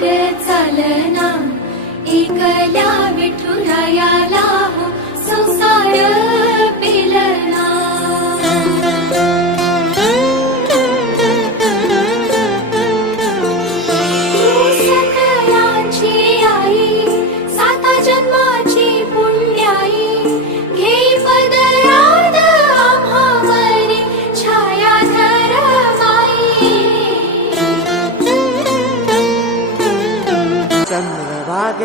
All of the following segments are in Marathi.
कारभार चालना एकल्या विठुरायाला हो, संसार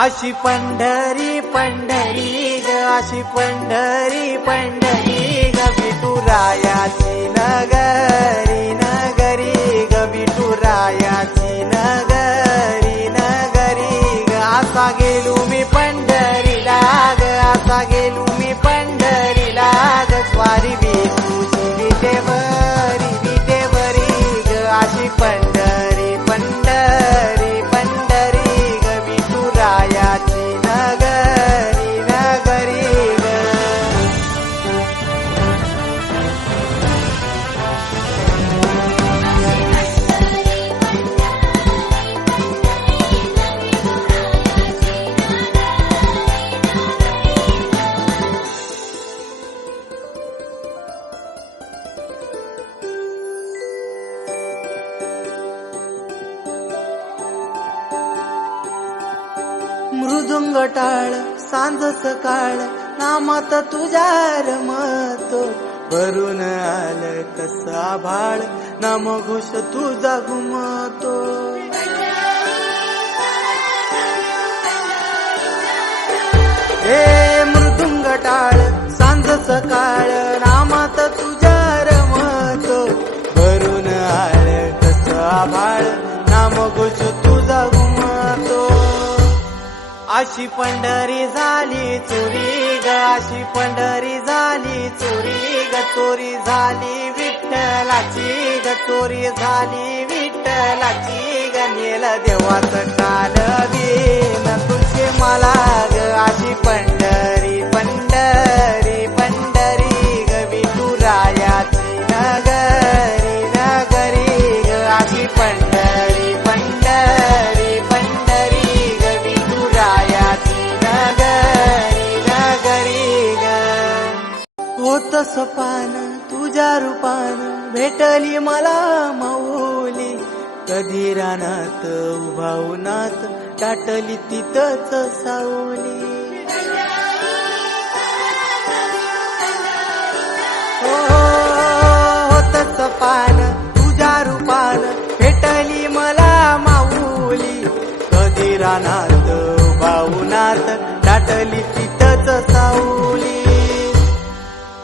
अशी पंढरी पंढरी ग अशी पंढरी पंढरी ग विठुरायाची नगरी नगरी ग विठुरायाची मृदुंग टाळ सांज सकाळ नामात तुझ्या रमतो. भरून आलं कसा भाळ नाम घुस तुझा घुमतो. हे मृदुंग टाळ सांज सकाळ अशी पंढरी झाली चोरी ग अशी पंढरी झाली चोरी ग चोरी झाली विठ्ठलाची ग चोरी झाली विठ्ठलाची ग नेल देवाचं काल होत सपान तुझ्या रूपान भेटली मला माऊली. कधी रानात उभावनात टाटली तिथंच सावली. हो, होत सपान तुझ्या रूपान भेटली मला माऊली. कधी रानात बाहुनात दाटली तिथंच